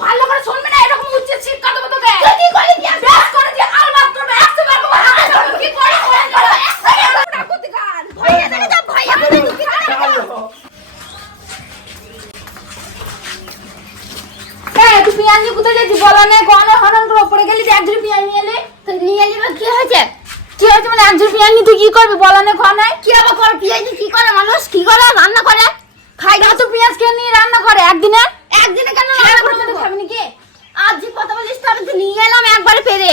ভালো করে শুনবে না, এরকম উচ্চ শিক্ষা দেবো তোকে। কি করে দিয়া বেশ করে দিয়ে আলবাত করবে, একশো বার করবে, কি করে করে করো একটা কুতিকার ভাইয়া দেখে যা, ভাইয়া আমাকে কি করে তুই পিয়ান নিয়ে কোথায় যাচ্ছিস? বলা নেই, গলা হরণ করে উপরে গেলি, একজন পিয়ান নিয়ে এলি। তুই নিয়ে এলি কি হয়েছে? কি হয়েছে মানে একজন পিয়ান নিয়ে তুই কি করবি? বলা নেই, খাওয়া নাই। কি আবার কর? পিয়ান কি করে মানুষ? কি করে রান্না করে? খাই না তো পিয়াজ কে নিয়ে রান্না করে একদিনে? একদিনে কেন রান্না করে খাবি নাকি? আজ যে কথা বলিস তো, আমি তো নিয়ে এলাম একবারে পেরে,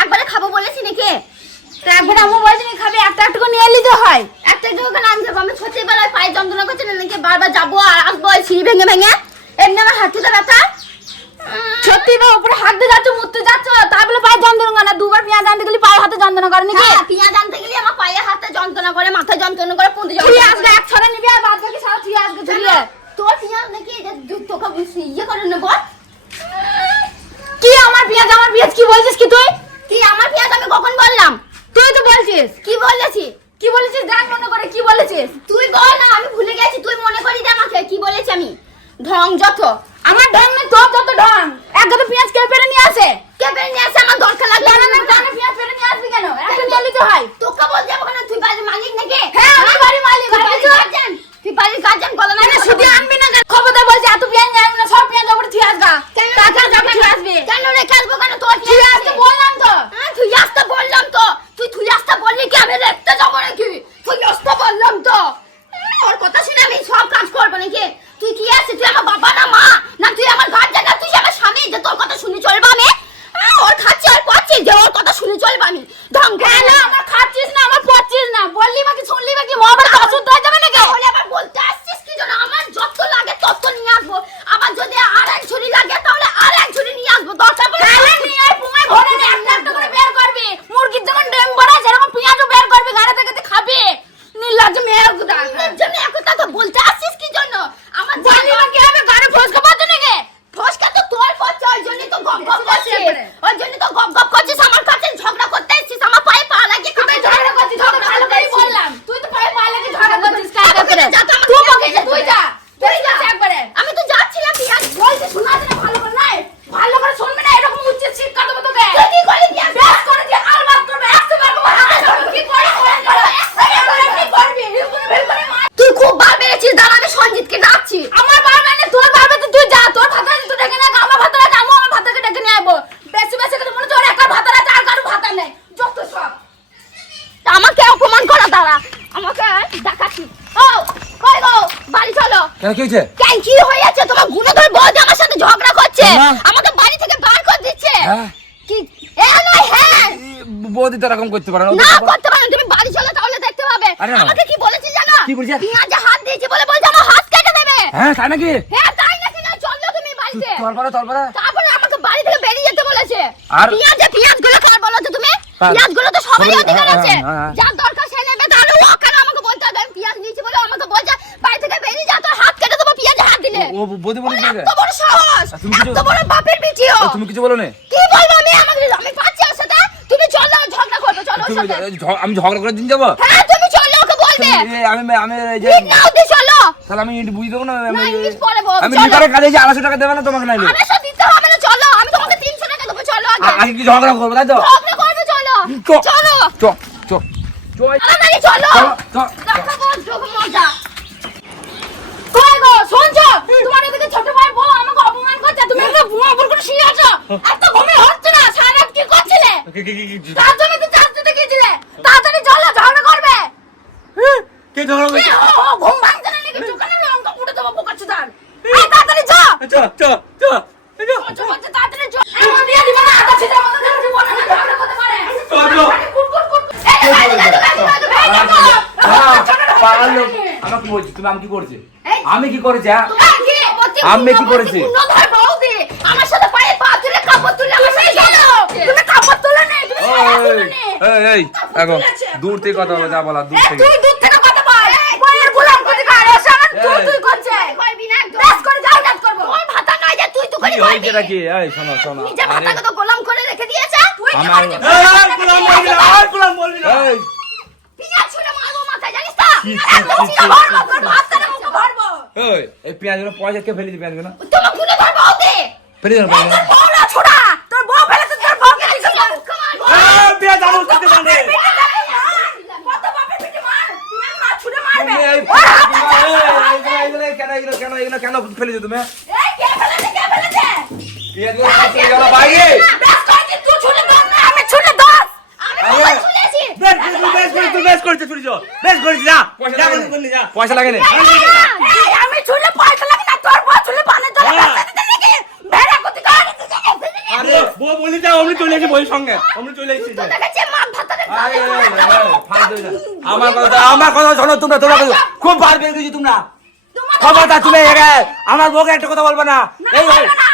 একবারে খাবো বলেছি নাকি? তো একবারে আমি বলছি না খাবি, একটা একটু করে নিয়ে এলি তো হয়। একটা একটু করে আমি যাবো, আমি সত্যি বেলায় পায়ে যন্ত্রণা করছে না নাকি? বারবার যাবো আর আসবো সিঁড়ি ভেঙে ভেঙে, এমনি আমার হাঁটুতে ব্যথা। সত্যি বা উপরে হাত দিয়ে যাচ্ছ, মুততে যাচ্ছ, তাই বলে পায়ে যন্ত্রণা করে না? দুবার পেঁয়াজ আনতে গেলে পায়ে হাতে যন্ত্রণা করে নাকি? পেঁয়াজ আনতে গেলে আমার পায়ে হাতে যন্ত্রণা করে, মাথায় যন্ত্রণা করে, পুঁতে যন্ত্রণা করে। আজকে এক ছড়া নিবি আর বাদ বাকি সারা তুই আজকে ঝুলিয়ে তোর পেঁয়াজ নাকি তোকে ইয়ে করে নেবো। কি আমার পেঁয়াজ? আমার পেঁয়াজ কি বলছিস কি তুই? কি আমার পেঁয়াজ আমি কখন বললাম? তুই তো বলছিস। কি বলেছি? কি বলেছিস? দেখ মনে করে কি বলেছিস তুই বল না, আমি ভুলে গেছি, তুই মনে করি দে আমাকে কি বলেছি আমি। ঢং যত আমার ঢং নেই, তোর যত ঢং। এক গাদা পেঁয়াজ কে পেরে নিয়ে আসে? কে পেরে নিয়ে আসে? আমার দরকার লাগলে না না না, পেঁয়াজ পেরে নিয়ে আসবি কেন? একটা নিয়ে নিতে হয়। তোকে বল যাবো কেন? তুই বাড়ির মালিক নাকি? হ্যাঁ আমি বাড়ির মালিক। গার্জিয়ান, তুই বাড়ির গার্জিয়ান বল না। শুধু আনবি না, খবরদার বলছি এত পেঁয়াজ নিয়ে আসবি না, সব পেঁয়াজ উপরে তুই আসবা। টাকা যাবে তুই আসবি কেন? রেখে আসবো কেন? তোর তুই আসতে বললাম তো, তুই আসতে বললাম তো, তুই আসতে বললি কি আমি রেখতে যাবো নাকি? তুই আসতে বললাম তো, ওর কথা শুনে আমি সব কাজ করবো নাকি? তুই কি আসছিস? তুই আমার বাবা না মা? না তুই আমার গার্জিয়ান? না তুই আমার স্বামী যে তোর কথা শুনে চলবো আমি? ওর খাচ্ছি আর পড়ছিস যে ওর কথা শুনে চলবো আমি? ঢং করে না, আমার খাচ্ছিস না, আমার পড়ছিস না, বললি বাকি শুনলি বাকি মোবাইল অসুস্থ হয়ে যাবে নাকি? বলে আবার বলতে আসছিস কি জন্য? আমার যত লাগে তত নিয়ে আসবো, আবার যদি আর এক ঝুড়ি লাগে তাহলে আর এক ঝুড়ি নিয়ে আসবো। দরকার পড়লে তাহলে নিয়ে আয়, পুঙ্গায় ভরে নে, একটা একটা করে বের করবি। মুরগির যেমন ডেম ভরা সেরকম পেঁয়াজও বের করবি, গাড়ি থেকে খাবি। নির্লজ্জ মেয়ে কথা, নির্লজ্জ মেয়ে কথা তো বলতে আসছিস কি জন্য? আমার জানি না কি হবে, গাড়ি ফসকা পড়ছে নাকি? ফসকা তো তোর পড়ছে, ওই জন্যই তো গপ গপ করছিস, ওই জন্যই তো গপ গপ করছিস। আমার কাছে ঝগড়া করতে এসেছিস, আমার পায়ে পা লাগিয়ে খাবে। ঝগড়া করছিস? ঝগড়া ভালো করে বললাম, তুই তো পায়ে পা লাগিয়ে ঝগড়া করছিস কাজ করে। তুই বকে যা, তুই যা, তুই যা একবারে। আমি তো যাচ্ছিলাম, পিয়াজ বলছি শোনা যায় না ভালো করে নাই, ভালো করে শুনবে না, এরকম উচ্চ শিক্ষা দেবো তোকে। কি করে দিয়া বেশ করে দিয়ে আলবাত করবে, একশো বার করবে, কি করে করে কি করবি? তুই খুব বার বেড়েছিস, দাঁড়া আমি সঞ্জিতকে ডাকছি। আমার বার মানে তোর বার বেড়ে, তুই যা, তোর ভাতা তুই ডেকে নিয়ে আমার ভাতা আছে, আমি আমার ভাতাকে ডেকে নিয়ে আসবো। বেশি বেশি করে মনে তোর একটা ভাতা আছে আর কারো ভাতা নেই, যত সব। আমাকে অপমান করা দাঁড়া, আমাকে দেখাচ্ছি। ও কই গো, বাড়ি চলো। কেন কি হয়েছে? কেন কি হয়েছে? তোমার গুণধর বউ যে আমার সাথে ঝগড়া করছে, আমাকে বাড়ি থেকে বার করে দিচ্ছে। কি এ নয়? হ্যাঁ বৌদি তো এরকম করতে পারে না, করতে পারে। তুমি বাড়ি চলো তাহলে দেখতে পাবে। আমাকে কি বলেছে জানো? কি বলছে? পেঁয়াজে হাত দিয়েছে বলে বলছে আমার হাত কেটে দেবে। হ্যাঁ তাই নাকি? হ্যাঁ তাই নাকি? না চলো তুমি বাড়িতে। তারপরে তারপরে আমাকে বাড়ি থেকে বেরিয়ে যেতে বলেছে। আর পেঁয়াজগুলো কার বলো তো তুমি? পেঁয়াজগুলো তো সবাই অধিকার আছে, যার দরকার সে নেবে। তাহলে ও কেন আমাকে বলতে হবে আমি পেঁয়াজ নিয়েছি বলে? আমাকে বলছে বাড়ি থেকে বেরিয়ে যা, তোর হাত কেটে দেবো পেঁয়াজে হাত দিলে। ও বৌদি বলে দিয়েছে? এত বড় সাহস, এত বড় বাপের বিটিও। তুমি কিছু বলো না? কি বলবো আমি? আমি পাচ্ছি ওর সাথে। তুমি চলো, ঝগড়া করবে, চলো ওর সাথে। আমি ঝগড়া করে দিন যাবো? হ্যাঁ তুমি চলো, ওকে বলবে। আমি নাও দি চলো। তাহলে আমি ইট বুঝি দেবো না? না ইংলিশ পড়ে বল। আমি লিটারে কাজে 250 টাকা দেবে না তোমাকে? নাইলে 250 দিতে হবে না, চলো। আমি তোমাকে 300 টাকা দেবো, চলো আগে। আগে কি ঝগড়া করবো তাই তো? ঝগড়া করবে, চলো চলো তাড়াতাড়ি চলো। দেখাবো যোগ মজা। কই গো শুনছো? তোমার এদিকে ছোট ভাই বউ আমাকে অপমান করছে, তুমি এত বুয়া বুড় করে শুয়ে আছো। এত ঘুমে হচ্ছে না, সারা রাত কি করছিলে? তার জন্য তো চাষতে গিয়েছিলে। তাড়াতাড়ি চলো, ঝগড়া করবে। কে ঝগড়া করছে? ঘুম ভাঙছে না নাকি? চোখে না লঙ্কা পুড়ে দেবো বোকাচোদার। এই তাড়াতাড়ি যা। তাড়াতাড়ি যা। এমন দিয়ে দিবা না, আটা ছিটার মতো যেন জীবন না ঝগড়া করতে পারে। আমি কি বলছি? তুমি আমি কি করছি? আমি কি করেছি? আমি কি করেছি? আমার সাথে পায়ে পা তুলে কাপড় তুলে আমার সাথে চলো। তুমি কাপড় তুলে নেই, তুমি তুলে নেই। এই এখন দূর থেকে কথা বলে যা বলা, দূর থেকে। তুই দূর থেকে কথা বল। বইয়ের গোলাম কোথাকার? এসে আমার তুই করছে। কইবি না একদম। বেশ করে যাও, কাজ করব। তোর ভাতা নাই যে তুই তো করে হয়েছে নাকি? এই শোনো শোনো, নিজের আরে মাথাকে তো গোলাম করে রেখে দিয়েছে তুই কি আমার- করছিস? গোলাম বলবি না এই পিঁয়াজ ছুঁড়ে মারবো মাথায়, জানিস তো? ছি, আরে ছি, মুখে ছি, ভরবো, তোর হাতটারে মুখে ভরবো। এই পেঁয়াজগুলো পয়সা কে ফেলে দিবে? পেঁয়াজগুলো তোমার খুলে ধরবো ওতে। ফেলে দিও না, এই ফেলে দিও তোর না। বউ না ছোড়া, তোর বউ ফেলেছে, তোর বউকে দিছে মুখে মারবো। পেঁয়াজ আলু খেতে মানে কত বাপের পিঠে মার, পিঁয়াজ মার, ছুঁড়ে মারবে। এই ওর হাতে এগুলো কেন ফেলে দিও তুমি? এই কে ফেলেছে, কে ফেলেছে? পেঁয়াজগুলো সব ফেলে গেল বাইরে। বেশ করেছিস, তুই ছুঁড়ে ধর না, আমি ছুঁড়ে ধর। আমি আরে। কখন ছুঁড়েছি? বেশ করেছিস যা পয়সা যা লাগে না। বললি যা পয়সা লাগে না। এই, আমি ছুঁড়লে পয়সা লাগে না, তোর বউ ছুঁড়লে পানের জলে হ্যাঁ। পয়সা দিতে নাকি? ভেড়া কোথাকার? আরে বউ বলি যা অমনি চলে এসেছি বইয়ের সঙ্গে অমনি চলে এসেছি তো দেখেছি মার ভাতারে আমার কথা শোনো, তোমরা খুব বার বের করেছি তোমরা। খবরদার তুমি আমার বউকে একটা কথা বলবে না।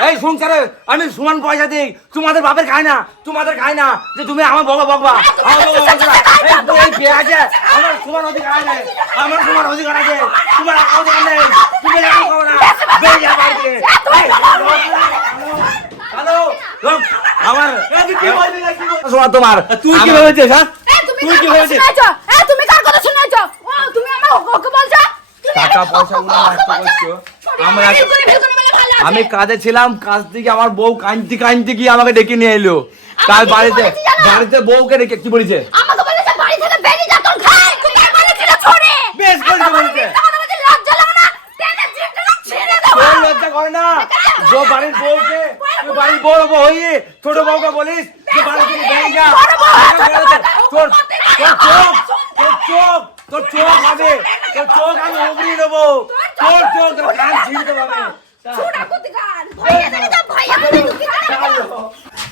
এই সংসারে আমি সমান পয়সা দিই, তোমাদের বাপের খায় না, তোমাদের খায় না যে তুমি আমার বউকে বকবা। আমার বউকে বকবা না। এই পেঁয়াজে আমার সমান অধিকার আছে, আমার সমান অধিকার আছে, তোমার অধিকার নেই। তুমি এরকম করো না, বেরিয়ে যাও বাড়ি থেকে। হ্যালো, লোক, আমার কি বলবি না কি বলবি শোনা তোমার, তুই কি আমার- ভেবেছিস হ্যাঁ তুমি তুই কি কার কথা ভেবেছিস? শুনেছো? তুমি কার কথা শুনেছো? ও তুমি আমার ওকে বলছো? তুমি টাকা আমার পয়সা গুলো ওকে নষ্ট বলছো? করছো। আমরা ভেলকুনি বলে ভালো আছে। আমি কাজে ছিলাম, কাজ থেকে আমার বউ কাঁদতে কাঁদতে গিয়ে আমাকে ডেকে নিয়ে এলো। আমাকে তার কি বাড়িতে বলেছে জানো? বাড়িতে বউকে ডেকে কি বলেছে? আমাকে বলেছে বাড়ি থেকে বেরিয়ে যা, তোর খাই তুমি বলেছিল ছড়ে। বেশ করেছে বলেছে। লজ্জা লাগে না? টেনে জিপটা না ছিঁড়ে দেবো। তোর লজ্জা করে না? যে বাড়ির বউকে, তুই বাড়ির বড় বউ হয়ে ছোট বউকে বলিস যে বাড়ি থেকে বেরিয়ে যা। বড় বউ, তোর তোর চোখ হবে, তোর চোখ আমি উগড়িয়ে দেবো, তোর চোখ তোর কান ছিঁড়তে হবে। ছোড়া কোথাকার? ভয়ে ধরে যা, ভয়ে ধরে ঢুকে যা।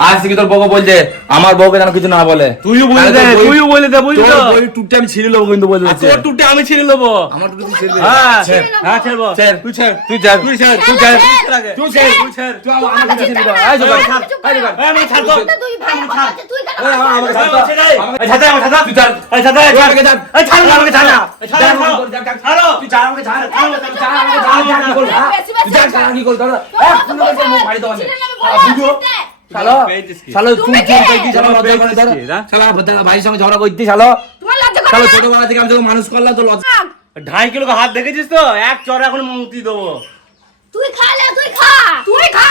আজ থেকে তোর বউকে বলছে আমার বউকে যেন কিছু না বলে। তুইও বলে দে তাহলে তোর বই- তুইও বলে দে বুঝলি তোর তো বই টুকটা আমি ছিঁড়ে নেবো কিন্তু বলে আর দিচ্ছে। তোর টুকটা আমি ছিঁড়ে নেবো আমার টুকটা তুই ছিঁড়ে হ্যাঁ ছেড়। হ্যাঁ ছেড়বো ছেড়। তুই ছেড় তুই ছেড়। তুই ছেড় তুই তুই ছেড়। ছেড় আগে তুই ছেড়। তুই ছেড় তুই আমার আমাকে ছেড়ে দিবি। এই চুপ কর। এই চুপ কর। এই আমি ছাড় তো দুই ভাই বলছে তুই কেন? এই আমার আমাকে ছাড় তো। এই ছাড় আমার ছাড় তুই ছাড়। এই ছাড় তুই আমাকে ছাড়। এই ছাড় আমাকে ছাড় না এই ছাড় আমাকে ছাড়। ছাড়ো তুই ছাড় আমাকে ছাড়। তুই ছাড় আমাকে ছাড়। কি করবি? তুই ছাড়, ছাড়, কি করবি? ধর। এই ফোন করে মুখ ফাড়ি দেবো আমি। বুঝো? শালো, শালো, তুই কি করছিস? শালো, লজ্জা করে ধর। শালো, আমার ভদ্র ভাইয়ের সঙ্গে ঝগড়া করছিস, শালো। তোমার লজ্জা করে শালো, না? ছোটবেলা থেকে আমি তোকে মানুষ করলাম, তো লজ্জা। 2.5 কিলো হাত দেখেছিস তো এক চড় এখন মুক্তি দেবো তুই খালে তুই খা, তুই খা।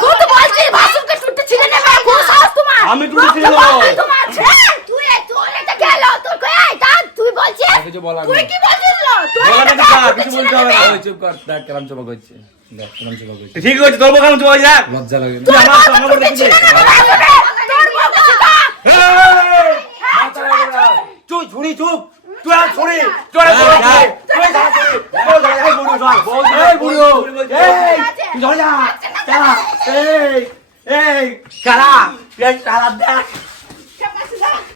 তুই তো বলছিস ভাসুরকে টুটে ছিঁড়ে নেবে, কোন সাহস তোমার? আমি টুটে ছিঁড়ে রক্ত নেবো। বলছে তোমার, ছেড়। তুই তোর এটা গেল, তোর কই তা তুই বলছিস? আর কিছু বলার তুই নেই। কি বলছিস লো? তুই বলার এটা নেই, টুটে কিছু ছিঁড়ে বলতে হবে নেবে। না। ওই চুপ কর, দেখ কেমন চোখা করছে। দেখ কেমন চোখা করছে। ঠিক আছে তোর বোকাম চলে যাক লজ্জা লাগে। তুই আমার তোর আমার টুটে ছিঁড়ে নেবে, ভাসুরে। তোর বউকে শিখা। তুই ছুরি চুপ, তুই আর ছুরি, তুই আর ছুরি, তুই আর ছুরি, তুই আর এই বুড়ো সর, এই বুড়ো, এই, তুই চল যা, যা, এই, কারা, এই কারা দেখ।